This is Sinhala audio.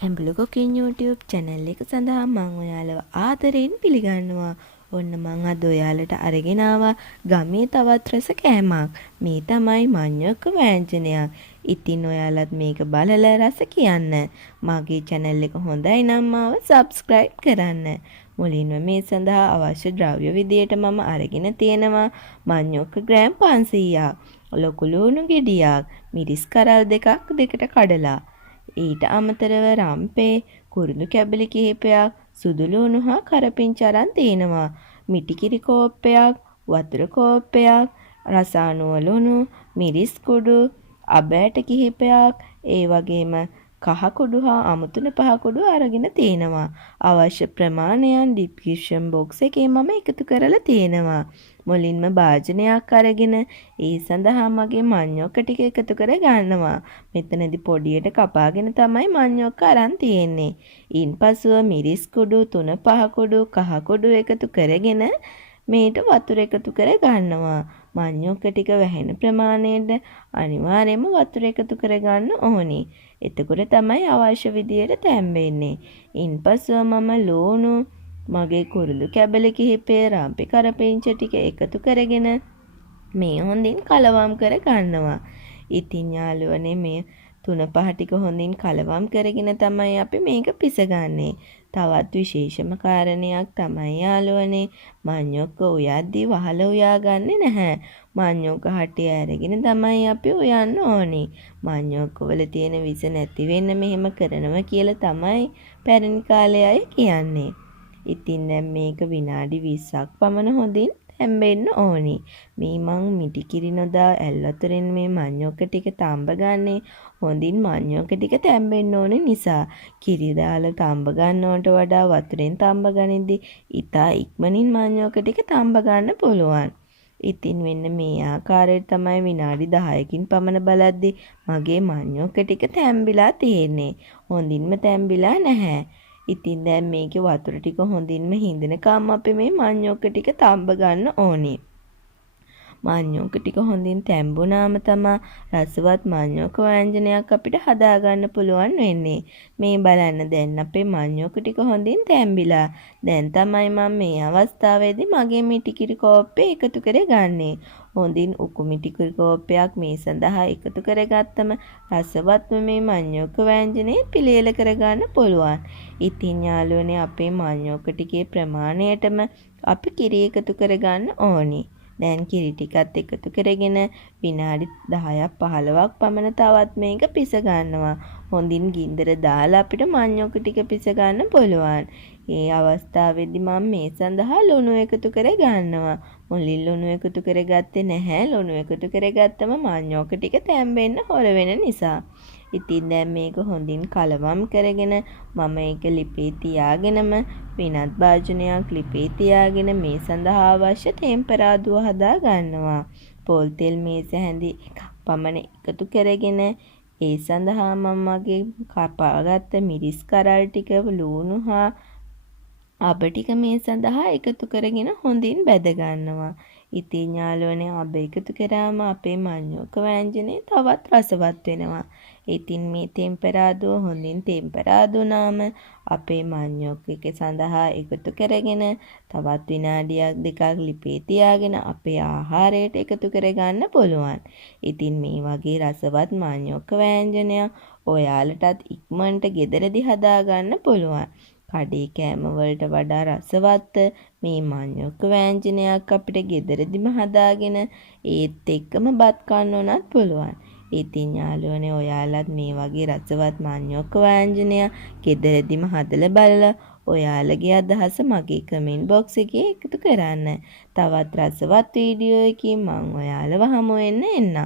ඇඹුලු කුකින් YouTube channel එක සඳහා මම ඔයාලව ආදරයෙන් පිළිගන්නවා. ඔන්න මම අද ඔයාලට අරගෙන ආවා ගමේ තවත් රස කෑමක්. මේ තමයි manchokka ව්‍යංජනයක්. ඉතින් ඔයාලත් මේක බලලා රස කියන්න. මගේ channel එක හොඳයි නම් මාව subscribe කරන්න. මුලින්ම මේ සඳහා අවශ්‍ය ද්‍රව්‍ය විදියට මම අරගෙන තියෙනවා manchokka ග්‍රෑම් 500ක්, ලොකු ලුණු ගෙඩියක්, මිරිස් කරල් දෙකට කඩලා, ඊට අමතරව රම්පේ, කුරුඳු කැබලි කිහිපයක්, සුදු ලුණු හා කරපිංචා අරන් තියෙනවා. මිටිකිරි කෝප්පයක්, වතුර කෝප්පයක්, රසායනික ලුණු, මිරිස් කුඩු, අබ ඇට කිහිපයක්, ඒ වගේම කහ කුඩු හා අමුතුන පහ කුඩු අරගෙන තියෙනවා. අවශ්‍ය ප්‍රමාණයන් ඩිස්ක්‍රිප්ෂන් බොක්ස් එකේ මම එකතු කරලා තියෙනවා. මුලින්ම භාජනයක් අරගෙන ඒ සඳහා මගේ manchokka ටික එකතු කර ගන්නවා. මෙතනදී පොඩියට කපාගෙන තමයි manchokka අරන් තියෙන්නේ. ඉන්පසුව මිරිස් කුඩු 3-5 කුඩු කහ කුඩු එකතු කරගෙන මේට වතුර එකතු කර ගන්නවා. manchokka ටික වැහෙන ප්‍රමාණයට අනිවාර්යයෙන්ම වතුර එකතු කර ගන්න ඕනේ. එතකොට තමයි අවශ්‍ය විදියට තැම්බෙන්නේ. ඉන්පසුව මම ලුණු, මගේ කුරුළු කැබලි කිහිපය, රම්පේ කරපිංච ටික එකතු කරගෙන මේ හොඳින් කලවම් කර ගන්නවා. ඉතින් යාළුවනේ මේ 3-5 ටික හොඳින් කලවම් කරගෙන තමයි අපි මේක පිසගන්නේ. තවත් විශේෂම කාරණයක් තමයි යාළුවනේ manchokka උයද්දී වහල උයාගන්නේ නැහැ. manchokka හටේ අරගෙන තමයි අපි උයන්න ඕනේ. manchokka වල තියෙන විස නැති වෙන්න මෙහෙම කරනවා කියලා තමයි පැරණි කාලේ අය කියන්නේ. ඉතින් දැන් මේක විනාඩි 20ක් පමණ හොඳින් තැම්බෙන්න ඕනි. මේ මං මිටි කිරි නොදා ඇල් වතුරෙන් මේ manchokka ටික තඹ ගන්නේ. හොඳින් manchokka ටික තැම්බෙන්න ඕන නිසා. කිරි දාලා තඹ ගන්නවට වඩා වතුරෙන් තඹ ගනිද්දී ඉතා ඉක්මනින් manchokka ටික තඹ ගන්න පුළුවන්. ඉතින් මෙන්න මේ ආකාරයට තමයි විනාඩි 10කින් පමණ බලද්දී මගේ manchokka ටික තැම්බිලා තියෙන්නේ. හොඳින්ම තැම්බිලා නැහැ. ඉතින් දැන් මේකේ වතුර ටික හොඳින්ම හිඳිනකම් අපි මේ manchokka ටික තඹ ගන්න ඕනේ. manchokka ටික හොඳින් තැම්බුනාම තමයි රසවත් manchokka ව්‍යංජනයක් අපිට හදාගන්න පුළුවන් වෙන්නේ. මේ බලන්න දැන් අපේ manchokka ටික හොඳින් තැම්බිලා. දැන් තමයි මම මේ අවස්ථාවේදී මගේ මිටිකිරි කෝප්පේ එකතු කරගන්නේ. හොඳින් උකු මිටිකිරි කෝප්පයක් මේ සඳහා එකතු කරගත්තම රසවත්ම මේ manchokka ව්‍යංජනේ පිළියෙල කරගන්න පුළුවන්. ඉතින් යාළුවනේ අපේ manchokka ටිකේ ප්‍රමාණයටම අපි කිරි එකතු කරගන්න ඕනි. දැන් කිරි ටිකත් එකතු කරගෙන විනාඩි 10ක් 15ක් පමණ තවත් මේක පිස ගන්නවා. හොඳින් ගින්දර දාලා අපිට manchokka ටික පිස ගන්න පුළුවන්. ඒ අවස්ථාවේදී මම මේ සඳහා ලුණු එකතු කර ගන්නවා. මුලින් ලුණු එකතු කරගත්තේ නැහැ. ලුණු එකතු කරගත්තම manchokka ටික තැම්බෙන්න හොර වෙන නිසා. ඉතින් දැන් මේක හොඳින් කලවම් කරගෙන මම ඒක ලිපේ තියාගෙනම වෙනත් භාජනයක් ලිපේ තියාගෙන මේ සඳහා අවශ්‍ය ටෙම්පරාදුව හදා ගන්නවා. පොල් තෙල් මේස හැඳි එකක් පමණ එකතු කරගෙන ඒ සඳහා මම මගේ කපාගත්ත මිරිස් කරල් ටික, ලුණු හා අබ ටික මේ සඳහා එකතු කරගෙන හොඳින් බැද ගන්නවා. ඉතින් යාළුවනේ අබ එකතු කරාම අපේ manchokka ව්‍යංජනේ තවත් රසවත් වෙනවා. ඉතින් මේ ටෙම්පරාදුව හොඳින් ටෙම්පරාදුනාම අපේ manchokka එක සඳහා එකතු කරගෙන තවත් විනාඩියක් දෙකක් ලිපේ තියාගෙන අපේ ආහාරයට එකතු කරගන්න පුළුවන්. ඉතින් මේ වගේ රසවත් manchokka ව්‍යංජනයක් ඔයාලටත් ඉක්මනට ගෙදරදී හදාගන්න පුළුවන්. කඩේ කෑම වලට වඩා රසවත් මේ manchokka ව්‍යංජනයක් අපිට ගෙදරදිම හදාගෙන ඒත් එක්කම බත් කන්න උනත් පුළුවන්. ඉතින් යාළුවනේ ඔයාලත් මේ වගේ රසවත් manchokka ව්‍යංජනයක් ගෙදරදිම හදලා බලලා ඔයාලගේ අදහස මගේ කමෙන්ට් බොක්ස් එකේ එකතු කරන්න. තවත් රසවත් වීඩියෝ එකකින් මම ඔයාලව හමු වෙන්න එන්නම්.